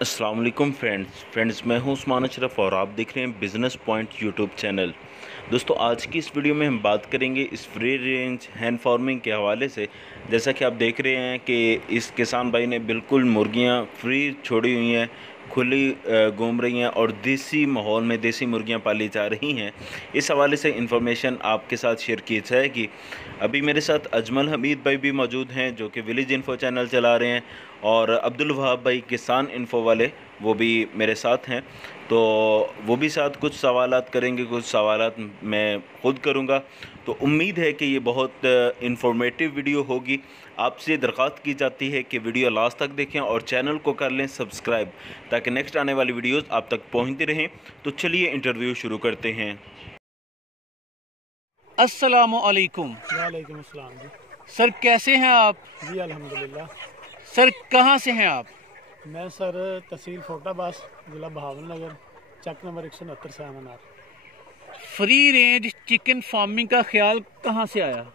अस्सलाम वालेकुम फ्रेंड्स मैं हूं उस्मान अशरफ और आप देख रहे हैं बिज़नेस पॉइंट यूट्यूब चैनल। दोस्तों, आज की इस वीडियो में हम बात करेंगे इस फ्री रेंज हैंड फार्मिंग के हवाले से। जैसा कि आप देख रहे हैं कि इस किसान भाई ने बिल्कुल मुर्गियां फ्री छोड़ी हुई हैं, खुली घूम रही हैं और देसी माहौल में देसी मुर्गियां पाली जा रही हैं। इस हवाले से इंफॉर्मेशन आपके साथ शेयर की जाएगी। अभी मेरे साथ अजमल हमीद भाई भी मौजूद हैं जो कि विलेज इन्फो चैनल चला रहे हैं, और अब्दुल वहाब भाई किसान इन्फो वाले वो भी मेरे साथ हैं। तो वो भी साथ कुछ सवालात करेंगे, कुछ सवालात मैं ख़ुद करूँगा। तो उम्मीद है कि ये बहुत इंफॉर्मेटिव वीडियो होगी। आपसे दरख्वास्त की जाती है कि वीडियो लास्ट तक देखें और चैनल को कर लें सब्सक्राइब, ताकि नेक्स्ट आने वाली वीडियोस आप तक पहुंचती रहें। तो चलिए इंटरव्यू शुरू करते हैं। अस्सलामुअलैकुम। वालेकुम अस्सलाम जी। सर कैसे हैं आप? जी अल्हम्दुलिल्लाह। सर कहाँ से हैं आप? मैं सर तहसील फोटाबास, ज़िला बहावलनगर, चक नंबर 169 से Amnar. Free range chicken farming का ख्याल कहाँ से आया?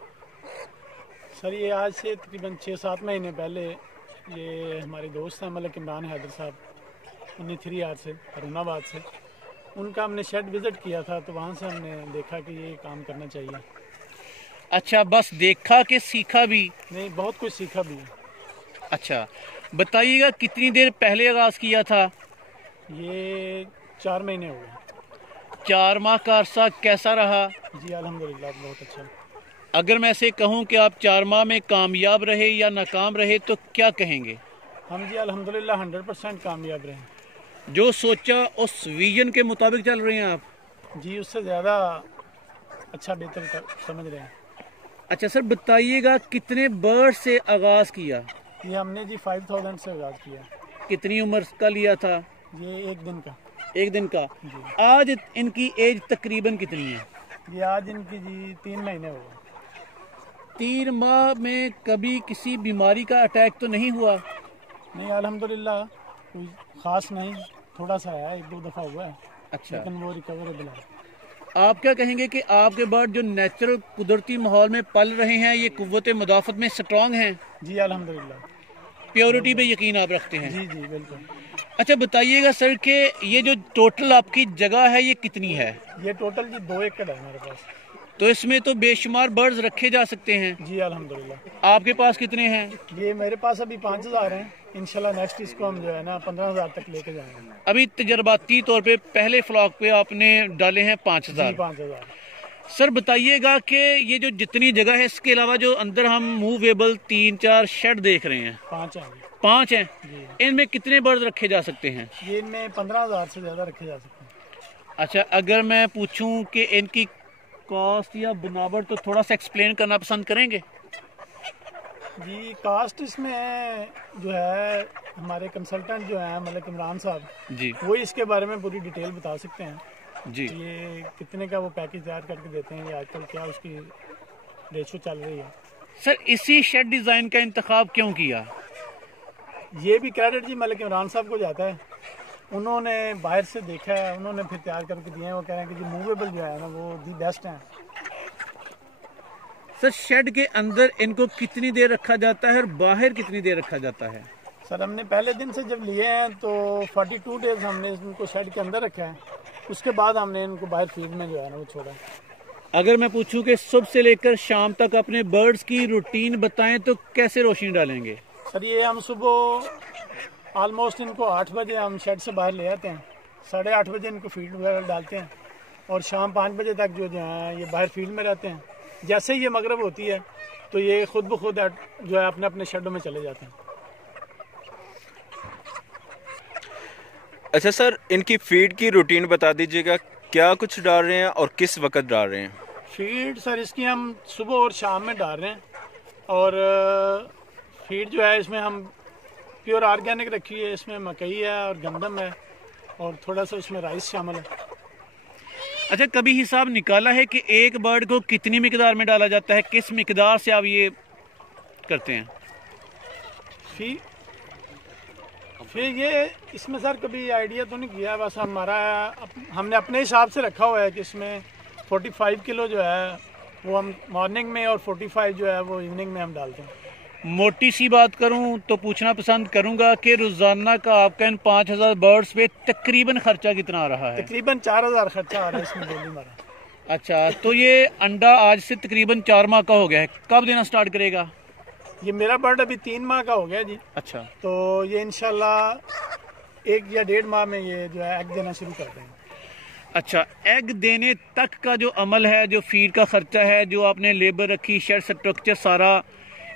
सर ये आज से तकरीबन 6-7 महीने पहले ये हमारे दोस्त हैं मलिक इमरान हैदर साहब, 3 आर से अरुणाबाद से, उनका हमने शेड विज़िट किया था। तो वहाँ से हमने देखा कि ये काम करना चाहिए। अच्छा, बस देखा कि सीखा भी? नहीं, बहुत कुछ सीखा भी है। अच्छा, बताइएगा कितनी देर पहले आगाज़ किया था? ये 4 महीने हो गए। 4 माह का अरसा कैसा रहा? जी अल्हम्दुलिल्लाह बहुत अच्छा। अगर मैं से कहूँ कि आप 4 माह में कामयाब रहे या नाकाम रहे तो क्या कहेंगे? हम जी अल्हम्दुलिल्लाह 100% कामयाब रहे। जो सोचा उस विजन के मुताबिक चल रहे हैं आप? जी उससे ज़्यादा अच्छा बेहतर समझ रहे हैं। अच्छा सर, बताइएगा कितने बर्ड से आगाज़ किया? ये हमने जी 5000 से आगाज़ किया। कितनी उम्र का लिया था? ये 1 दिन का। 1 दिन का। जी। आज इनकी एज तकरीबन कितनी है? ये आज इनकी जी 3 महीने हो गए। 3 माह में कभी किसी बीमारी का अटैक तो नहीं हुआ? नहीं अल्हम्दुलिल्लाह, कोई ख़ास नहीं, थोड़ा सा है, 1-2 दफ़ा हुआ है। अच्छा, लेकिन वो रिकवरेबल है। आप क्या कहेंगे कि आपके बर्ड जो नेचुरल कुदरती माहौल में पल रहे हैं ये कुव्वत मुदाफ़त में स्ट्रॉन्ग हैं? जी अल्हम्दुलिल्लाह। प्योरिटी पे यकीन आप रखते हैं? जी जी बिल्कुल। अच्छा, बताइएगा सर कि ये जो टोटल आपकी जगह है ये कितनी है? ये टोटल जी 2 एकड़ है मेरे पास। तो इसमें तो बेशुमार बर्ड्स रखे जा सकते हैं। जी अल्हम्दुलिल्लाह। आपके पास कितने हैं? ये मेरे पास अभी 5000 हैं। इंशाल्लाह नेक्स्ट इसको हम जो है ना 15000 तक लेके जाएंगे। अभी तजर्बाती तौर पे पहले फ्लॉक पे आपने डाले हैं 5000। 5000। सर बताइएगा कि ये जो जितनी जगह है इसके अलावा जो अंदर हम मूवेबल 3-4 शेड देख रहे हैं, 5 हैं। 5 हैं, इनमें कितने बर्ड रखे जा सकते हैं? ये इनमें 15000 से ज़्यादा रखे जा सकते हैं। अच्छा, अगर मैं पूछूं कि इनकी कॉस्ट या बनावट तो थोड़ा सा एक्सप्लेन करना पसंद करेंगे? जी कास्ट इसमें जो है हमारे कंसल्टेंट जो हैं मलिक इमरान साहब जी, वो इसके बारे में पूरी डिटेल बता सकते हैं। जी। ये कितने का वो पैकेज तैयार करके देते हैं, ये आजकल क्या उसकी रेशो चल रही है। सर इसी शेड डिज़ाइन का इंतखाब क्यों किया? ये भी क्रेडिट जी मलिक इमरान साहब को जाता है। उन्होंने बाहर से देखा है, उन्होंने फिर तैयार करके दिए हैं। वो कह रहे हैं कि जो मूवेबल जो है ना वो दी बेस्ट हैं। सर शेड के अंदर इनको कितनी देर रखा जाता है और बाहर कितनी देर रखा जाता है? सर हमने पहले दिन से जब लिए हैं तो 42 डेज हमने इनको शेड के अंदर रखा है। उसके बाद हमने इनको बाहर फील्ड में जो है ना वो छोड़ा है। अगर मैं पूछूं कि सुबह से लेकर शाम तक अपने बर्ड्स की रूटीन बताएं तो कैसे रोशनी डालेंगे? सर ये हम सुबह ऑलमोस्ट इनको 8 बजे हम शेड से बाहर ले आते हैं, 8:30 बजे इनको फील्ड वगैरह डालते हैं और शाम 5 बजे तक जो है ये बाहर फील्ड में रहते हैं। जैसे ही ये मगरिब होती है तो ये खुद ब खुद जो है अपने अपने शेडों में चले जाते हैं। अच्छा सर, इनकी फीड की रूटीन बता दीजिएगा, क्या कुछ डाल रहे हैं और किस वक्त डाल रहे हैं? फीड सर इसकी हम सुबह और शाम में डाल रहे हैं। और फीड जो है इसमें हम प्योर ऑर्गेनिक रखी है। इसमें मकई है और गंदम है और थोड़ा सा उसमें राइस शामिल है। अच्छा, कभी हिसाब निकाला है कि एक बर्ड को कितनी मिकदार में डाला जाता है? किस मिकदार से आप ये करते हैं? फिर ये इसमें सर कभी आइडिया तो नहीं किया, बस हमने अपने हिसाब से रखा हुआ है कि इसमें 45 किलो जो है वो हम मॉर्निंग में और 45 जो है वो इवनिंग में हम डालते हैं। मोटी सी बात करूं तो पूछना पसंद करूंगा कि रोजाना का आपका इन 5000 बर्ड्स पे तकरीबन खर्चा कितना आ रहा है? तकरीबन 4000 खर्चा आ रहा है इसमें डेली हमारा। अच्छा, तो ये अंडा आज से तकरीबन 4 माह का हो गया है, कब देना स्टार्ट करेगा? ये मेरा बर्ड अभी 3 माह का हो गया जी। अच्छा, तो ये इंशाल्लाह 1 या 1.5 माह में ये जो है एग देना शुरू कर देंगे। अच्छा, एग देने तक का जो अमल है, जो फीड का खर्चा है, जो आपने लेबर रखी, शेड स्ट्रक्चर सारा,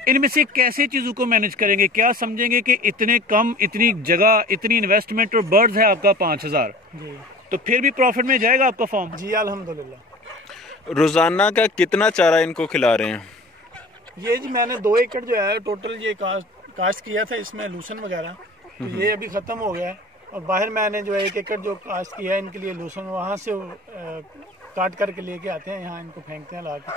इनमें से कैसे चीज़ों को मैनेज करेंगे? क्या समझेंगे कि इतने कम, इतनी जगह, इतनी इन्वेस्टमेंट और बर्ड्स है आपका 5000, जी तो फिर भी प्रॉफिट में जाएगा आपका फार्म? जी अल्हम्दुलिल्लाह। रोजाना का कितना चारा इनको खिला रहे हैं? ये जी मैंने 2 एकड़ जो है टोटल ये कास्ट किया था, इसमें लूसन वगैरह, तो ये अभी ख़त्म हो गया है। और बाहर मैंने जो है 1 एकड़ जो कास्ट किया है इनके लिए लूसन, वहाँ से काट करके लेके आते हैं, यहाँ इनको फेंकते हैं ला के।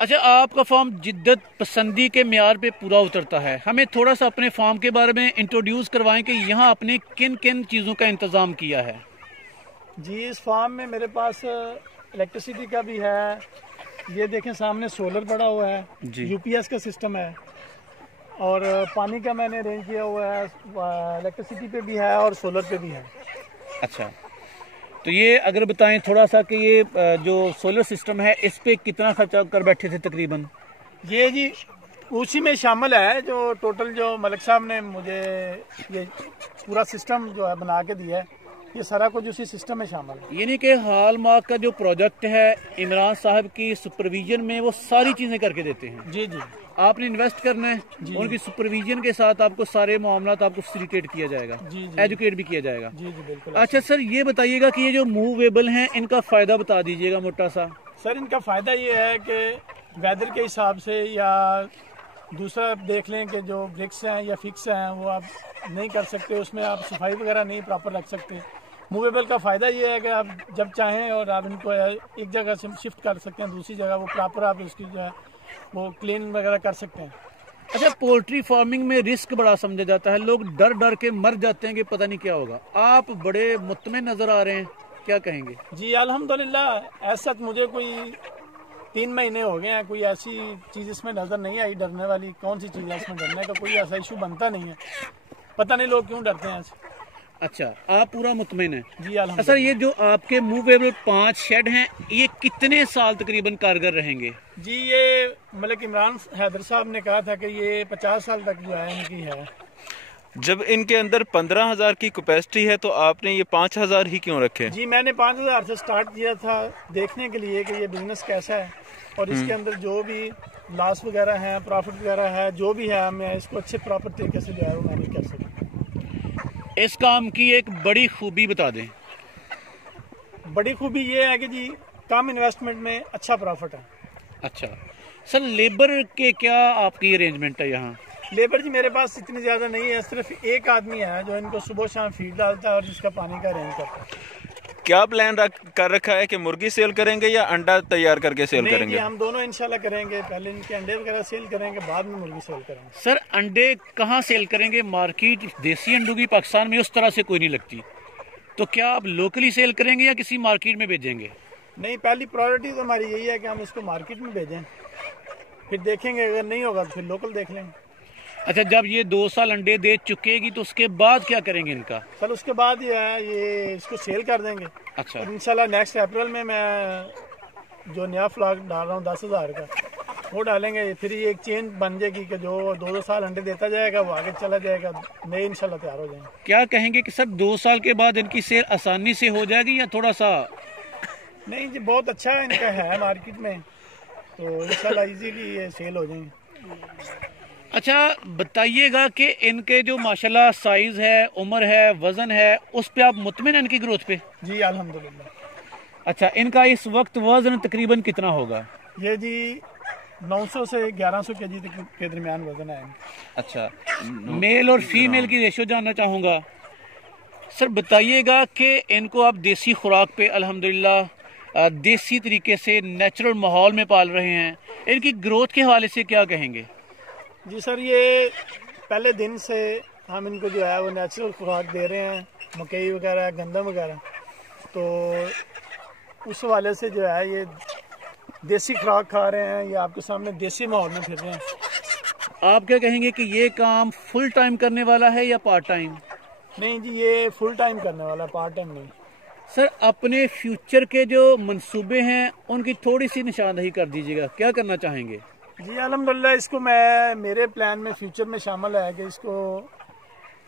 अच्छा, आपका फार्म जिद्दत पसंदी के म्यार पे पूरा उतरता है। हमें थोड़ा सा अपने फार्म के बारे में इंट्रोड्यूस करवाएं कि यहाँ आपने किन किन चीज़ों का इंतज़ाम किया है? जी, इस फार्म में मेरे पास इलेक्ट्रिसिटी का भी है, ये देखें सामने सोलर पड़ा हुआ है जी। यूपीएस का सिस्टम है, और पानी का मैंने अरेंज किया हुआ है, इलेक्ट्रिसिटी पे भी है और सोलर पे भी है। अच्छा, तो ये अगर बताएं थोड़ा सा कि ये जो सोलर सिस्टम है इस पे कितना खर्चा कर बैठे थे तकरीबन? ये जी उसी में शामिल है जो टोटल जो मलिक साहब ने मुझे ये पूरा सिस्टम जो है बना के दिया है, ये सारा कुछ उसी सिस्टम में शामिल है। यानी कि हाल मार्क का जो प्रोजेक्ट है इमरान साहब की सुपरविजन में वो सारी चीज़ें करके देते हैं। जी जी, आपने इन्वेस्ट करना है, उनकी सुपरविजन के साथ आपको सारे मामला आपको फैसिलिटेट किया जाएगा, जी जी, एजुकेट भी किया जाएगा। जी जी बिल्कुल। अच्छा सर, ये बताइएगा कि ये जो मूवेबल हैं इनका फ़ायदा बता दीजिएगा मोटा सा। सर, इनका फ़ायदा ये है कि वेदर के हिसाब से या दूसरा देख लें कि जो ब्रिक्स हैं या फिक्स हैं वो आप नहीं कर सकते, उसमें आप सफाई वगैरह नहीं प्रॉपर रख सकते। मूवेबल का फ़ायदा ये है कि आप जब चाहें और आप इनको एक जगह से शिफ्ट कर सकते हैं दूसरी जगह, वो प्रॉपर आप उसकी जो है वो क्लीन वगैरह कर सकते हैं। अच्छा, पोल्ट्री फार्मिंग में रिस्क बड़ा समझा जाता है, लोग डर डर के मर जाते हैं कि पता नहीं क्या होगा। आप बड़े मुतमिन नज़र आ रहे हैं, क्या कहेंगे? जी अल्हम्दुलिल्लाह, ऐसा मुझे कोई 3 महीने हो गए हैं, कोई ऐसी चीज़ इसमें नज़र नहीं आई डरने वाली। कौन सी चीज़ है इसमें डरने का? कोई ऐसा इशू बनता नहीं है, पता नहीं लोग क्यों डरते हैं ऐसे। अच्छा, आप पूरा मुतमिन है? जी अल्हम्दुलिल्लाह। सर, ये जो आपके मूवेबल 5 शेड हैं ये कितने साल तकरीबन कारगर रहेंगे? जी, ये मलिक इमरान हैदर साहब ने कहा था कि ये 50 साल तक जो है इनकी है। जब इनके अंदर 15,000 की कैपेसिटी है तो आपने ये 5,000 ही क्यों रखे? जी, मैंने 5,000 से स्टार्ट किया था देखने के लिए कि ये बिजनेस कैसा है और इसके अंदर जो भी लॉस वगैरह है, प्रॉफिट वगैरह है, जो भी है, मैं इसको अच्छे प्रॉपर तरीके से जो है वो मैनेज कर सकूँ। इस काम की एक बड़ी खूबी बता दें। बड़ी खूबी ये है कि जी कम इन्वेस्टमेंट में अच्छा प्रॉफिट है। अच्छा सर, लेबर के क्या आपकी अरेंजमेंट है यहाँ? लेबर जी मेरे पास इतनी ज़्यादा नहीं है, सिर्फ एक आदमी है जो इनको सुबह शाम फीड डालता है और जिसका पानी का अरेंज करता है। क्या प्लान कर रखा है कि मुर्गी सेल करेंगे या अंडा तैयार करके सेल नहीं करेंगे? जी, हम दोनों इंशाल्लाह करेंगे। पहले इनके अंडे वगैरह सेल करेंगे, बाद में मुर्गी सेल करेंगे। सर, अंडे कहाँ सेल करेंगे? मार्केट देसी अंडों की पाकिस्तान में उस तरह से कोई नहीं लगती, तो क्या आप लोकली सेल करेंगे या किसी मार्केट में भेजेंगे? नहीं, पहली प्रायोरिटी तो हमारी यही है कि हम इसको मार्केट में भेजें, फिर देखेंगे, अगर नहीं होगा तो फिर लोकल देख लेंगे। अच्छा, जब ये 2 साल अंडे दे चुकेगी तो उसके बाद क्या करेंगे इनका? सर, उसके बाद ये इसको सेल कर देंगे। अच्छा, और इंशाल्लाह नेक्स्ट अप्रैल में मैं जो नया फ्लॉक डाल रहा हूँ 10,000 का, वो डालेंगे। फिर ये एक चेन बन जाएगी कि जो 2-2 साल अंडे देता जाएगा वो आगे चला जाएगा, नए इंशाल्लाह तैयार हो जाएंगे। क्या कहेंगे कि सर 2 साल के बाद इनकी सेल आसानी से हो जाएगी या थोड़ा सा? नहीं जी, बहुत अच्छा इनका है मार्केट में, तो इंशाल्लाह इजीली ये सेल हो जाएंगे। अच्छा, बताइएगा कि इनके जो माशाल्लाह साइज है, उम्र है, वजन है, उस पे आप मुतमिन हैं इनकी ग्रोथ पे? जी अल्हम्दुलिल्लाह। अच्छा, इनका इस वक्त वजन तकरीबन कितना होगा? ये जी 900 से 1100 केजी के दरमियान वजन है। अच्छा, मेल और फीमेल की रेशो जानना चाहूँगा। सर, बताइएगा कि इनको आप देसी खुराक पे अल्हम्दुलिल्लाह देसी तरीके से नेचुरल माहौल में पाल रहे हैं, इनकी ग्रोथ के हवाले से क्या कहेंगे? जी सर, ये पहले दिन से हम इनको जो है वो नेचुरल खुराक दे रहे हैं, मकई वगैरह, गंदम वगैरह, तो उस वाले से जो है ये देसी खुराक खा रहे हैं। ये आपके सामने देसी माहौल में फिर रहे हैं। आप क्या कहेंगे कि ये काम फुल टाइम करने वाला है या पार्ट टाइम? नहीं जी, ये फुल टाइम करने वाला है, पार्ट टाइम नहीं। सर, अपने फ्यूचर के जो मंसूबे हैं उनकी थोड़ी सी निशानदही कर दीजिएगा, क्या करना चाहेंगे? जी अल्हम्दुलिल्लाह, इसको मैं मेरे प्लान में फ्यूचर में शामिल है कि इसको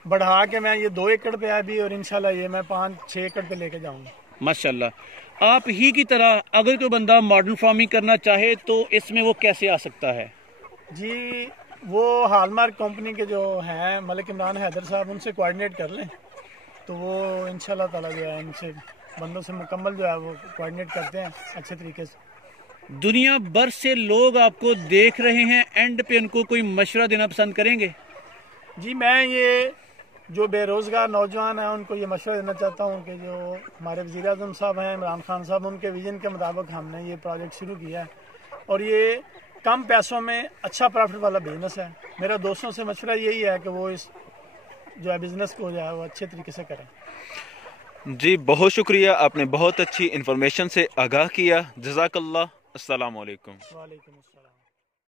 बढ़ा के मैं ये 2 एकड़ पे है अभी, और इंशाल्लाह ये मैं 5-6 एकड़ पे लेके जाऊंगा। माशाल्लाह। आप ही की तरह अगर कोई बंदा मॉडर्न फार्मिंग करना चाहे तो इसमें वो कैसे आ सकता है? जी, वो हॉलमार्क कंपनी के जो हैं मलिक इमरान हैदर साहब, उनसे कोऑर्डिनेट कर लें तो वो इंशाल्लाह ताला जो है इनसे बंदों से मुकम्मल जो है वो कोऑर्डिनेट करते हैं अच्छे तरीके से। दुनिया भर से लोग आपको देख रहे हैं, एंड पे उनको कोई मशवरा देना पसंद करेंगे? जी, मैं ये जो बेरोज़गार नौजवान हैं उनको ये मशवरा देना चाहता हूँ कि जो हमारे वज़ीर आज़म साहब हैं इमरान खान साहब, उनके विज़न के मुताबिक हमने ये प्रोजेक्ट शुरू किया है और ये कम पैसों में अच्छा प्रॉफिट वाला बिज़नेस है। मेरा दोस्तों से मशवरा यही है कि वो इस जो है बिज़नेस को जो है वो अच्छे तरीके से करें। जी बहुत शुक्रिया, आपने बहुत अच्छी इन्फॉर्मेशन से आगाह किया। जज़ाकल्लाह। अस्सलाम वालेकुम। वालेकुम अस्सलाम।